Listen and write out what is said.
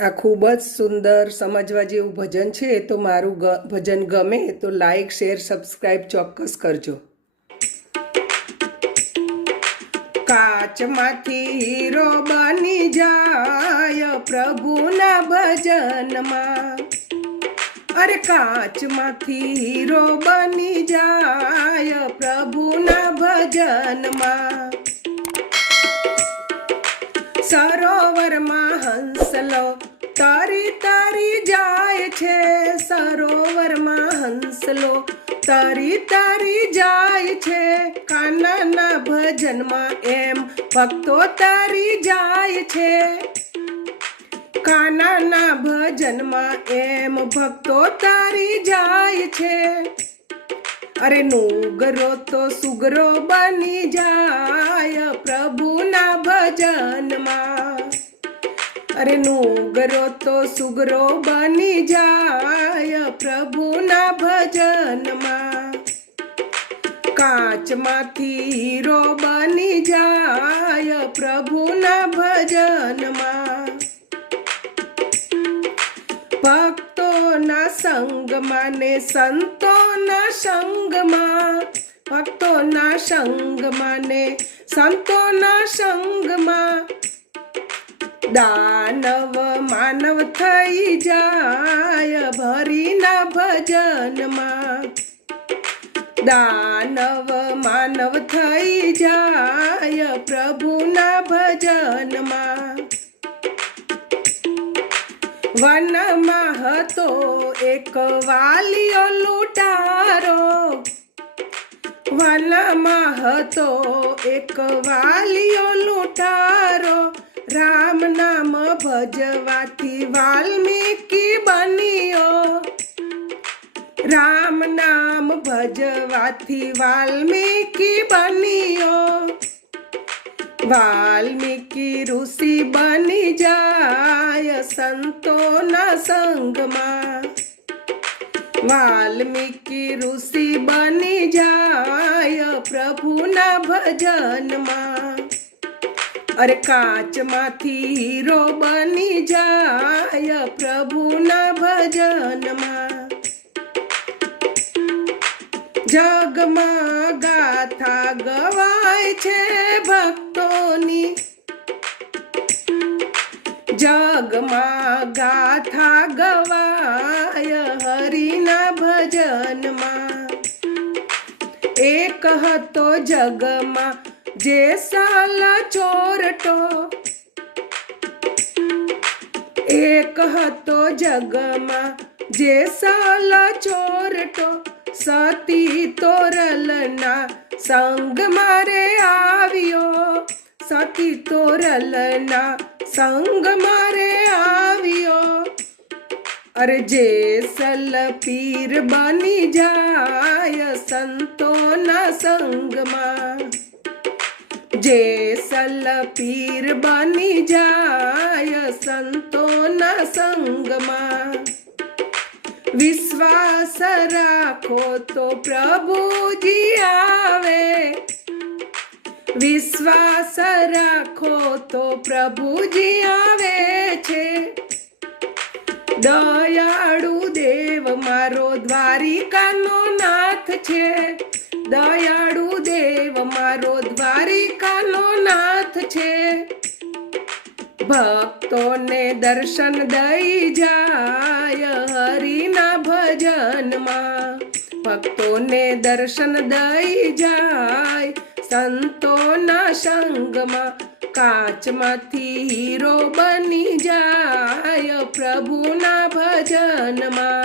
આ ખૂબ જ સુંદર સમજવા જેવું ભજન છે. તો મારું ભજન ગમે તો લાઈક, શેર, સબસ્ક્રાઈબ ચોક્કસ કરજો. કાચમાંથી હીરો બની જાય પ્રભુના ભજનમાં. અરે કાચમાંથી હીરો બની જાય પ્રભુના ભજનમાં. સરોવરમાં હંસલો તરી તરી જાય છે. સરોવરમાં હંસલો તરી તરી જાય છે. કાનાના ભજનમાં એમ ભક્તો તરી જાય છે. કાનાના ભજનમાં એમ ભક્તો તરી જાય છે. અરે નુગરો તો સુગરો બની જાય પ્રભુના ભજનમાં. અરે નુગરો તો સુગરો બની જાય પ્રભુના ભજનમાં. કાચમાંથી હીરો બની જાય પ્રભુના ભજનમાં. ભક્તોના સંગમાં ને સંતોના સંગમાં. ભક્તોના સંગમાં ને સંતોના સંગમાં. દાનવ માનવ થઈ જાય ભરીના ભજનમાં. દાનવ માનવ થઈ જાય પ્રભુના ભજનમાં. વનમાં હતો એક વાલિયો લૂંટારો. વનમાં હતો એક વાલિયો લૂંટારો. રામ નામ ભજવાથી વાલ્મીકી બન્યો. રામ નામ ભજવાથી વાલ્મીકી બન્યો. વાલ્મીકી ઋષિ બની જાય સંતોના સંગમાં. વાલ્મીકી ઋષિ બની જાય પ્રભુના ભજનમાં. અરે કાચમાંથી હીરો બની જાય પ્રભુના ભજનમાં. જગમાં ગાથા ગવાય છે ભક્તોની. જગમાં ગાથા ગવાય હરિના ભજનમાં. એક હતો જગમાં જેસલ ચોરટો. એક હતો જગમાં જેસલ ચોરટો. સતી તોરલના સંગ મારે આવ્યો. સતી તોરલના સંગ મારે આવ્યો. અરે જેસલ પીર બની જાય સંતોના સંગમાં. જેસલ પીર બની જાય સંતોના સંગમાં. વિશ્વાસ રાખો તો પ્રભુજી આવે. વિશ્વાસ રાખો તો પ્રભુજી આવે છે. દયાળુ દેવ મારો દ્વારિકાનો નાથ છે. દયાળુ દેવ મારો દ્વારિકાનો નાથ છે. ભક્તોને દર્શન દઈ જાય હરિના ભજનમાં. ભક્તોને દર્શન દઈ જાય સંતોના સંગમાં. કાચમાંથી હીરો બની જાય પ્રભુના ભજનમાં.